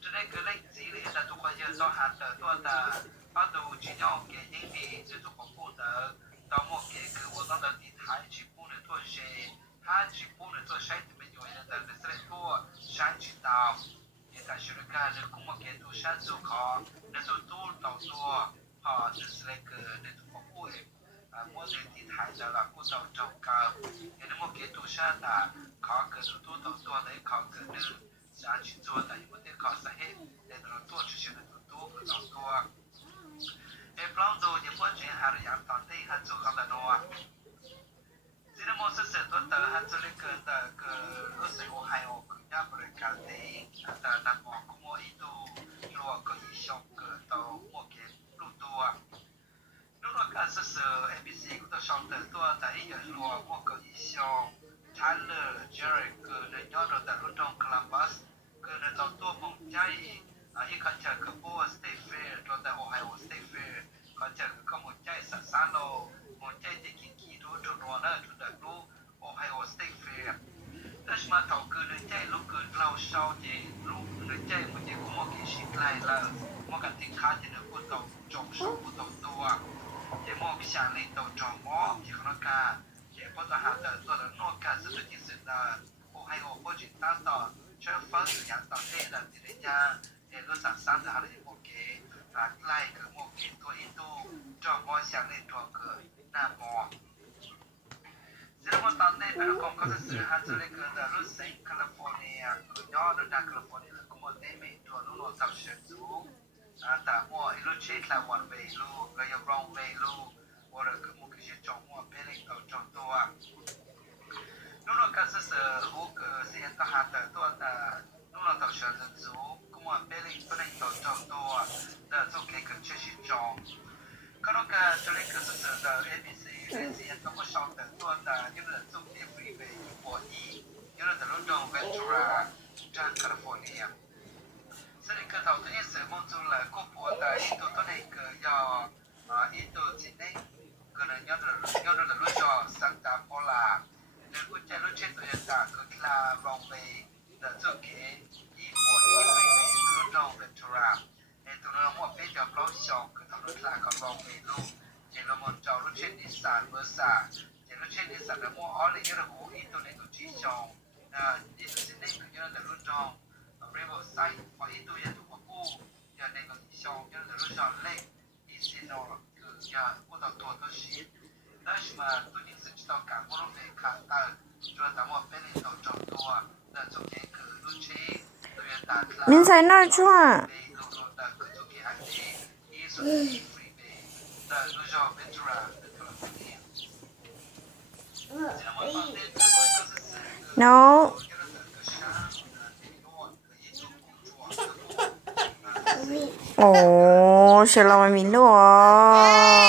cho nên cái lệnh gì thì là tụi coi giờ do hạt tờ tua tờ bắt đầu chỉ nhau cái những gì cho tụi có phụ tờ đó một cái của nó là thì hai chỉ phụ nữa thôi sẽ hai chỉ phụ nữa thôi sai thì mình dùng là tờ sẽ tua sai chỉ tao thì ta sẽ được cái cũng một cái tụi sai tụi khó nên tụi tàu tua họ sẽ cái nên tụi có phụ mỗi lần thì hai giờ là của tàu trồng cờ nên một cái tụi sai ta khó cái tụi tàu đấy khó cái nữa sáng去做的，有点考试嘿，那种做出去的多不老多。哎，不然多你不仅还是养当地还做好的多。这个模式是多的，还做那个的个，有时候还有更加不能干的，的那么我一度如果可以小个到我给路多。如果干是是 ABC 都上的多，但一个如果我可以小。Tyler, Jerry, cái này nhớ được tại lúc trong Columbus, cái này tàu tua mong chạy, ít còn chờ cái bộ State Fair, rồi tại Ohio State Fair, còn chờ cái một chạy sát sát lô, một chạy thì kỳ đó cho nó nữa, cho được lúc Ohio State Fair. Đó mà tàu cái này chạy lúc cái lâu sau thì lúc này chạy một cái cũng một cái ship lại là một cái tiếng khác thì nó của tàu trong số của tàu tua, thì một cái sáng lên tàu trong mỏ thì nó cả不知道他的做的诺干是最近是的，我还有过去打扫，全方有养到对的，你人家路上上的还是我给来个我给做一度，做我想那做个那么。现在我当那边的公告是还是那个的路线 California， 个鸟的那 California 的公告那边做路路上选组，但我一路去来往北路，个要往北路。或者个某些种我别人都种多啊。如果个是我个是一个哈的多的，如果到学生族，咁我别人不能都种多啊，那就给个继续种。可能个这里个是的 ABC， 这些都不少的多的，有的种的 freeway 141，有的路种 Ventura， 这 California。这里个到这些是蒙住了，国博的印度都那个要印度境内。个人要的路叫桑达波拉，那个在路线的大个拉往北的这个一火一水的路中的出来，哎，ตัวนั้น我比较老小个头路拉个往北路，这个我找路线的三不三，这路线的三的我二零一的五一度那个机上，一度是那个要的路中 ，Riverside 或一度也都不顾，要那个上要的路上累，一些那个。呀，我到多都是，但是嘛，最近是知道干部都没看到，就咱们本来都种多，那中间个路车都要打开。您在那儿转。No。哦，是老妈咪了。